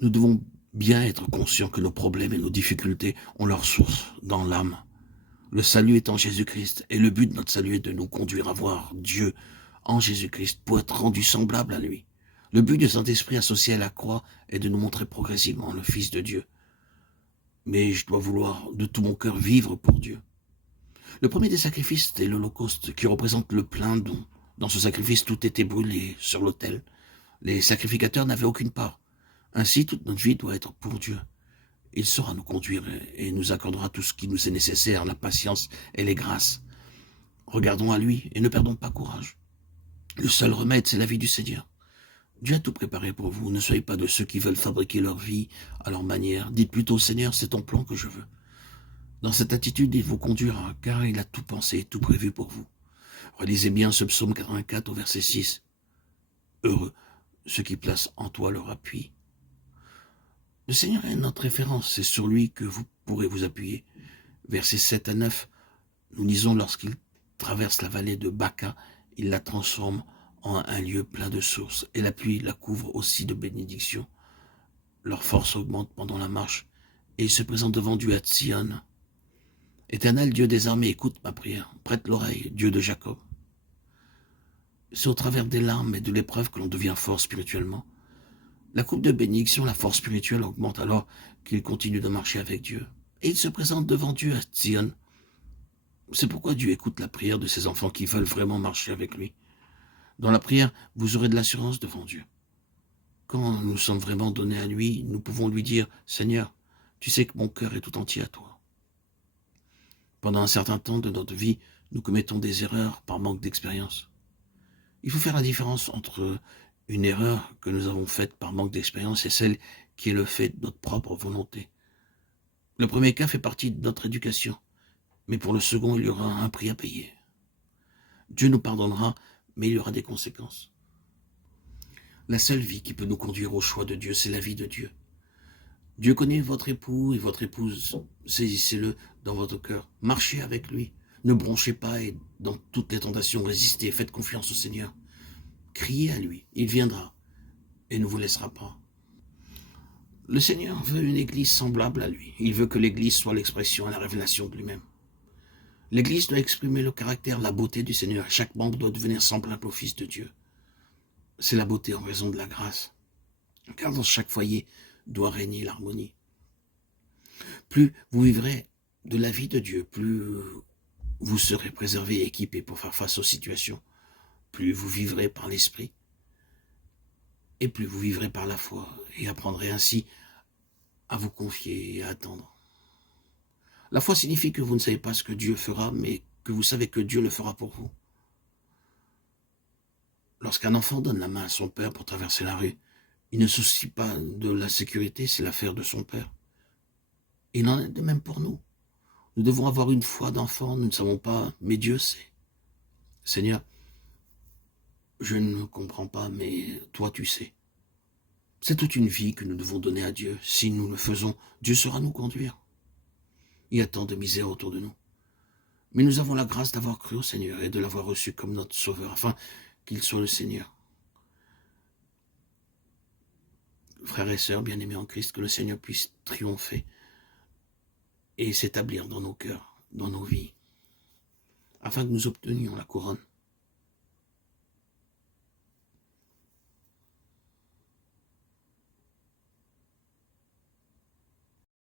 Nous devons bien être conscients que nos problèmes et nos difficultés ont leur source dans l'âme. Le salut est en Jésus-Christ, et le but de notre salut est de nous conduire à voir Dieu en Jésus-Christ pour être rendu semblable à lui. Le but du Saint-Esprit associé à la croix est de nous montrer progressivement le Fils de Dieu. Mais je dois vouloir de tout mon cœur vivre pour Dieu. Le premier des sacrifices est l'Holocauste, qui représente le plein don. Dans ce sacrifice, tout était brûlé sur l'autel. Les sacrificateurs n'avaient aucune part. Ainsi, toute notre vie doit être pour Dieu. Il saura nous conduire et nous accordera tout ce qui nous est nécessaire, la patience et les grâces. Regardons à lui et ne perdons pas courage. Le seul remède, c'est la vie du Seigneur. Dieu a tout préparé pour vous. Ne soyez pas de ceux qui veulent fabriquer leur vie à leur manière. Dites plutôt, Seigneur, c'est ton plan que je veux. Dans cette attitude, il vous conduira, car il a tout pensé, tout prévu pour vous. Relisez bien ce psaume 84 au verset 6. Heureux ceux qui placent en toi leur appui. Le Seigneur est notre référence, c'est sur lui que vous pourrez vous appuyer. Versets 7 à 9, nous lisons lorsqu'il traverse la vallée de Baca, il la transforme en un lieu plein de sources, et la pluie la couvre aussi de bénédictions. Leur force augmente pendant la marche, et il se présente devant Dieu à Sion. Éternel Dieu des armées, écoute ma prière, prête l'oreille, Dieu de Jacob. C'est au travers des larmes et de l'épreuve que l'on devient fort spirituellement. La coupe de bénédiction, la force spirituelle augmente alors qu'il continue de marcher avec Dieu. Et il se présente devant Dieu à Sion. C'est pourquoi Dieu écoute la prière de ses enfants qui veulent vraiment marcher avec lui. Dans la prière, vous aurez de l'assurance devant Dieu. Quand nous sommes vraiment donnés à lui, nous pouvons lui dire « Seigneur, tu sais que mon cœur est tout entier à toi. » Pendant un certain temps de notre vie, nous commettons des erreurs par manque d'expérience. Il faut faire la différence entre une erreur que nous avons faite par manque d'expérience et celle qui est le fait de notre propre volonté. Le premier cas fait partie de notre éducation, mais pour le second, il y aura un prix à payer. Dieu nous pardonnera, mais il y aura des conséquences. La seule vie qui peut nous conduire au choix de Dieu, c'est la vie de Dieu. Dieu connaît votre époux et votre épouse. Saisissez-le dans votre cœur. Marchez avec lui. Ne bronchez pas et dans toutes les tentations, résistez. Faites confiance au Seigneur. Criez à lui. Il viendra et ne vous laissera pas. Le Seigneur veut une église semblable à lui. Il veut que l'église soit l'expression et la révélation de lui-même. L'église doit exprimer le caractère, la beauté du Seigneur. Chaque membre doit devenir semblable au Fils de Dieu. C'est la beauté en raison de la grâce. Car dans chaque foyer doit régner l'harmonie. Plus vous vivrez de la vie de Dieu, plus vous serez préservé et équipé pour faire face aux situations. Plus vous vivrez par l'esprit, et plus vous vivrez par la foi, et apprendrez ainsi à vous confier et à attendre. La foi signifie que vous ne savez pas ce que Dieu fera, mais que vous savez que Dieu le fera pour vous. Lorsqu'un enfant donne la main à son père pour traverser la rue, il ne se soucie pas de la sécurité, c'est l'affaire de son père. Il en est de même pour nous. Nous devons avoir une foi d'enfant, nous ne savons pas, mais Dieu sait. Seigneur, je ne comprends pas, mais toi tu sais. C'est toute une vie que nous devons donner à Dieu. Si nous le faisons, Dieu saura nous conduire. Il y a tant de misère autour de nous. Mais nous avons la grâce d'avoir cru au Seigneur et de l'avoir reçu comme notre Sauveur, afin qu'il soit le Seigneur. Frères et sœurs bien-aimés en Christ, que le Seigneur puisse triompher et s'établir dans nos cœurs, dans nos vies, afin que nous obtenions la couronne